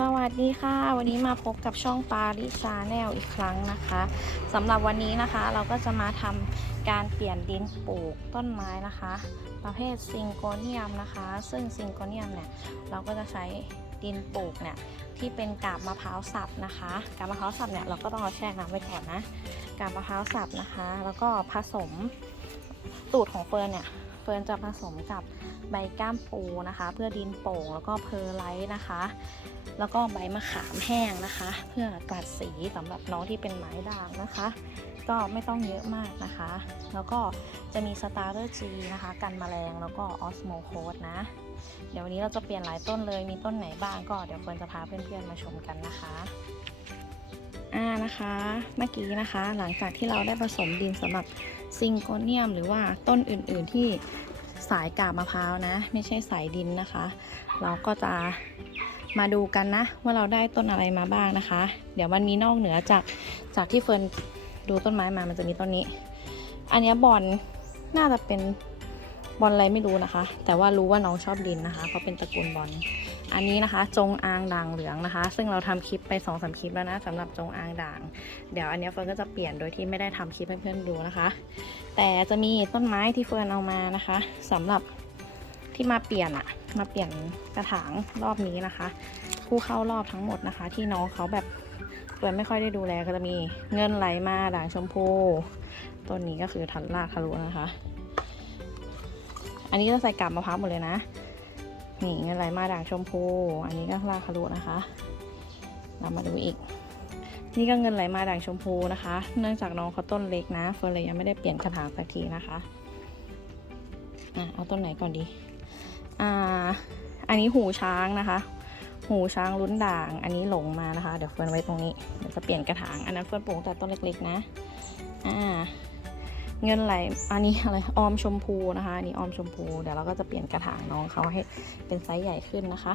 สวัสดีค่ะ วันนี้มาพบกับช่องปาริชาแนลอีกครั้งนะคะสำหรับวันนี้นะคะเราก็จะมาทำการเปลี่ยนดินปลูกต้นไม้นะคะ ประเภทซิงโกเนียมนะคะ ซึ่งซิงโกเนียมเนี่ยเราก็จะใช้ดินปลูกเนี่ยที่เป็นกาบมะพร้าวสับนะคะกาบมะพร้าวสับเนี่ยเราก็ต้องเอาแช่น้ำไว้ก่อนนะกาบมะพร้าวสับนะคะ แล้วก็ผสมตูดของเฟิร์นเนี่ยเฟิร์นจะผสมกับ ใบก้ามปูนะคะ เพื่อดินโป่งแล้วก็เพอร์ไลท์นะคะ แล้วก็ใบมะขามแห้งนะคะ เพื่อกัดสีสำหรับน้องที่เป็นไม้ด่างนะคะ ก็ไม่ต้องเยอะมากนะคะ แล้วก็จะมีสตาร์เตอร์จีนะคะ กันแมลงแล้วก็ออสโมโคดนะ เดี๋ยววันนี้เราจะเปลี่ยนหลายต้นเลยมีต้นไหนบ้างก็เดี๋ยวเฟิร์นจะพาเพื่อนๆมาชมกันนะคะอ่านะคะเมื่อกี้นะคะหลังจากที่เราได้ผสมดินสำหรับซิงโกเนียม หรือว่าต้นอื่นๆที่ายกาบมะพร้าวนะ ไม่ใช่สายดินนะคะ เราก็จะมาดูกันนะ ว่าเราได้ต้นอะไรมาบ้างนะคะ เดี๋ยวมันมีนอกเหนือจากจากที่เฟิร์นดูต้นไม้มามันจะมีต้นนี้ อันนี้บอลน่าจะเป็นบอลอะไรไม่รู้นะคะ แต่ว่ารู้ว่าน้องชอบดินนะคะ เพราะเป็นตระกูลบอล อันนี้นะคะ จงอางด่างเหลืองนะคะ ซึ่งเราทำคลิปไป2อสคลิปแล้วนะสำหรับจงอางด่าง เดี๋ยวอันนี้เฟิร์นก็จะเปลี่ยนโดยที่ไม่ได้ทำคลิปให้เพื่อนๆดูนะคะ แต่จะมีต้นไม้ที่เฟิร์นเอามานะคะสำหรับที่มาเปลี่ยนอะมาเปลี่ยนกระถางรอบนี้นะคะ ผู้เข้ารอบทั้งหมดนะคะ ที่น้องเขาแบบเฟิร์นไม่ค่อยได้ดูแลก็จะมีเงินไหลมาด่างชมพูต้นนี้ก็คือทันลากทะลุนะคะ อันนี้จะใส่กาบมะพร้าวหมดเลยนะ นี่เงินไหลมาด่างชมพู อันนี้ก็ลากทะลุนะคะ เรามาดูอีก นี่ก็เงินไหลมาด่างชมพูนะคะ เนื่องจากน้องเขาต้นเล็กนะ เฟิร์นเลยยังไม่ได้เปลี่ยนกระถางสักทีนะคะอะเอาต้นไหนก่อนดี อ่า อันนี้หูช้างนะคะ หูช้างลุ้นด่าง อันนี้หลงมานะคะ เดี๋ยวเฟิร์นไว้ตรงนี้ เดี๋ยวจะเปลี่ยนกระถาง อันนั้นเฟิร์นปลูกแต่ต้นเล็กๆนะ อ่า เงินไหลอันนี้อะไรออมชมพูนะคะอันนี้ออมชมพู เดี๋ยวเราก็จะเปลี่ยนกระถางน้องเขาให้เป็นไซส์ใหญ่ขึ้นนะคะ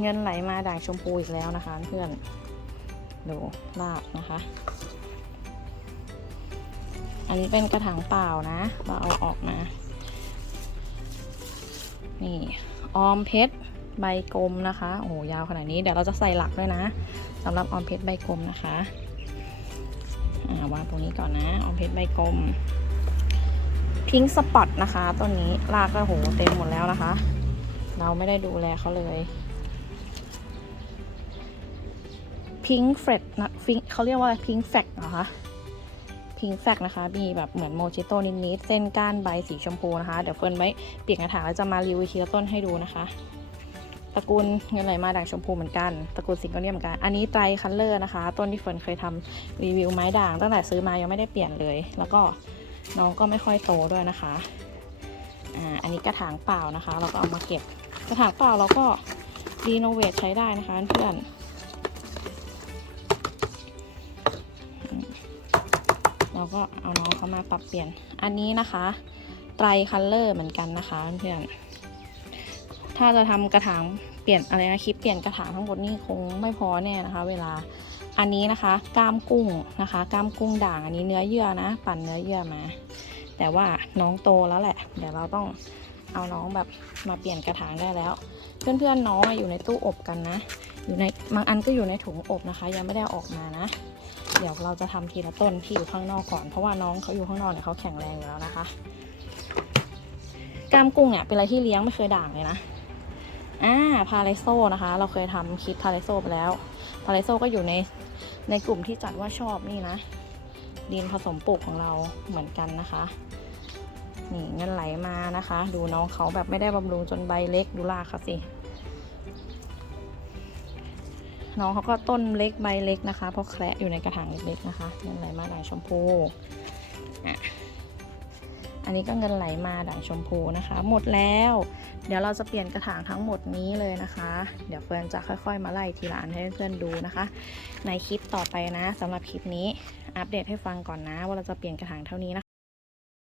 เงินไหลมาด่างชมพูอีกแล้วนะคะ เพื่อนดูลากนะคะ อันนี้เป็นกระถางเปล่านะ เราเอาออกมา นี่ออมเพชรใบกลมนะคะ โอ้โหยาวขนาดนี้ เดี๋ยวเราจะใส่หลักด้วยนะสำหรับออมเพชรใบกลมนะคะาวางตรงนี้ก่อนนะออมเพชรใบกลม พิงค์สปอตนะคะต้นนี้รากก็โหเต็มหมดแล้วนะคะ เราไม่ได้ดูแลเขาเลยพิงค์เฟรดนะพิงเขาเรียกว่าอะไรพิงค์แฟกเหรอคะพิงค์แฟกนะคะ มีแบบเหมือนโมจิโต้นิดๆเส้นก้านใบสีชมพูนะคะ เดี๋ยวเฟิร์นไว้เปลี่ยนกระถางแล้วจะมารีวิวทีละต้นให้ดูนะคะ ตระกูลเงินไหลมาด่างชมพูเหมือนกัน ตระกูลสิงโกเนียเหมือนกัน อันนี้ไตรคัลเลอร์นะคะ ต้นที่เฟิร์นเคยทำรีวิวไม้ด่างตั้งแต่ซื้อมายังไม่ได้เปลี่ยนเลย แล้วก็น้องก็ไม่ค่อยโตด้วยนะคะ อ่า อันนี้กระถางเปล่านะคะ เราก็เอามาเก็บ กระถางเปล่าเราก็รีโนเวทใช้ได้นะคะเพื่อนเราก็เอาน้องเขามาปรับเปลี่ยน อันนี้นะคะ ไตรคัลเลอร์เหมือนกันนะคะเพื่อน ถ้าจะทำกระถางเปลี่ยนอะไรนะคลิปเปลี่ยนกระถางทั้งหมดนี่คงไม่พอแน่นะคะ เวลาอันนี้นะคะกล้ามกุ้งนะคะกล้ามกุ้งด่างอันนี้เนื้อเยื่อนะ ปั่นเนื้อเยื่อมา แต่ว่าน้องโตแล้วแหละ เดี๋ยวเราต้องเอาน้องแบบมาเปลี่ยนกระถางได้แล้ว เพื่อนๆน้องอยู่ในตู้อบกันนะ อยู่ในบางอันก็อยู่ในถุงอบนะคะ ยังไม่ได้ออกมานะ เดี๋ยวเราจะทำทีละต้นที่อยู่ข้างนอกก่อน เพราะว่าน้องเขาอยู่ข้างนอกเนี่ยเขาแข็งแรงอยู่แล้วนะคะกล้ามกุ้งเนี่ยเป็นอะไรที่เลี้ยงไม่เคยด่างเลยนะ อ่าพาเลโซนะคะ เราเคยทำคลิปพาเลโซไปแล้วพาเลโซก็อยู่ในในกลุ่มที่จัดว่าชอบนี่นะ ดินผสมปลูกของเราเหมือนกันนะคะ นี่เงินไหลมานะคะ ดูน้องเขาแบบไม่ได้บำรุงจนใบเล็กดูลากเขาสิน้องเขาก็ต้นเล็กใบเล็กนะคะ เพราะแคระอยู่ในกระถางเล็กๆนะคะเงินไหลมาด่างชมพูอะ อันนี้ก็เงินไหลมาด่างชมพูนะคะ หมดแล้ว เดี๋ยวเราจะเปลี่ยนกระถางทั้งหมดนี้เลยนะคะ เดี๋ยวเฟิร์นจะค่อยๆ มาไล่ทีละอันให้เพื่อนๆดูนะคะ ในคลิปต่อไปนะสำหรับคลิปนี้อัปเดตให้ฟังก่อนนะ ว่าเราจะเปลี่ยนกระถางเท่านี้นะคะ